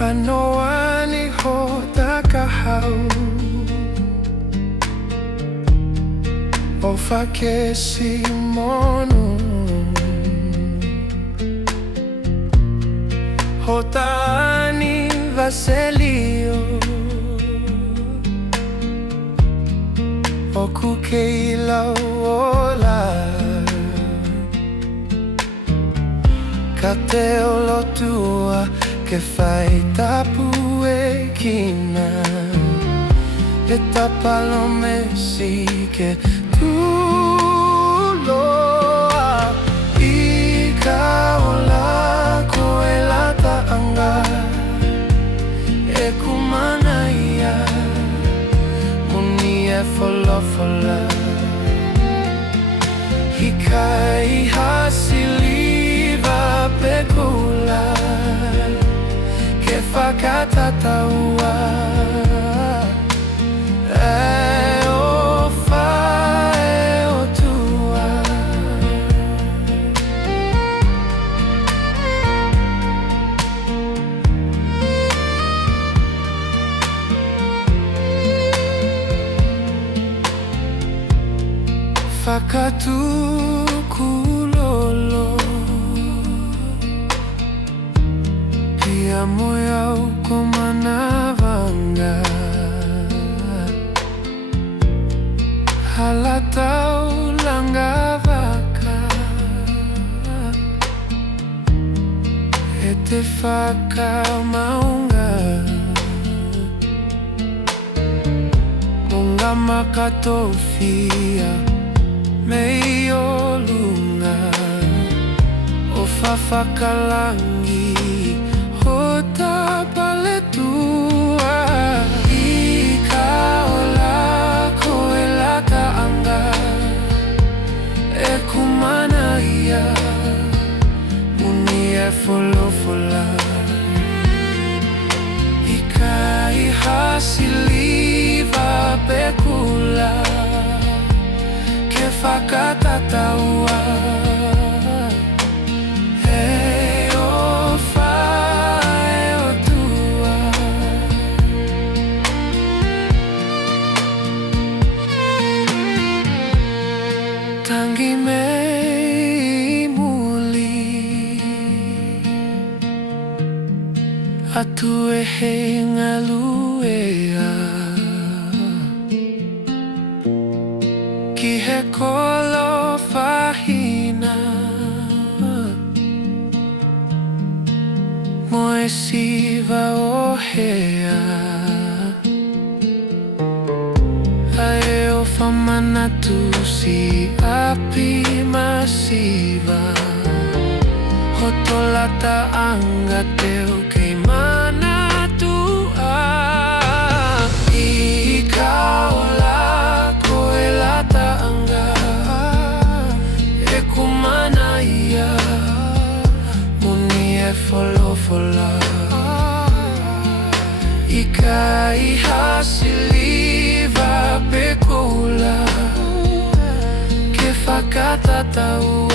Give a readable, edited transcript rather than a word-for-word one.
Anoani ho takahau O fakesi monu Ho taani vaselio O kukeila ola Ka te olotua ke whai tapu e kina E tapalo mesi ke tuloa I ka ola ko e lata anga E kumana ia Muni e folofola Hikai hasiliva pekula Ke whakatataua E o whae o tua Whakatukulolo Pia moia uko manavanga Halatau langa vaka E te whakamaunga Munga makatofia Mei o lunga O whawhakalangi Ho tapaletua I ka ola ko e lata anga E kumana ia Muni e folofola I ka I hasiliva pekula Ke whakatataua E o whae o tua Tangi mei muli Atu e hei ngaluea Ki he kolo whahina Mo e siva o hea Ae o whamanatu si api masiva Hotolata anga teo kei manatua I ka ola ko e lata anga E kumana ia Muni e folofola I ka I hasiliva pekula Ke whakatataua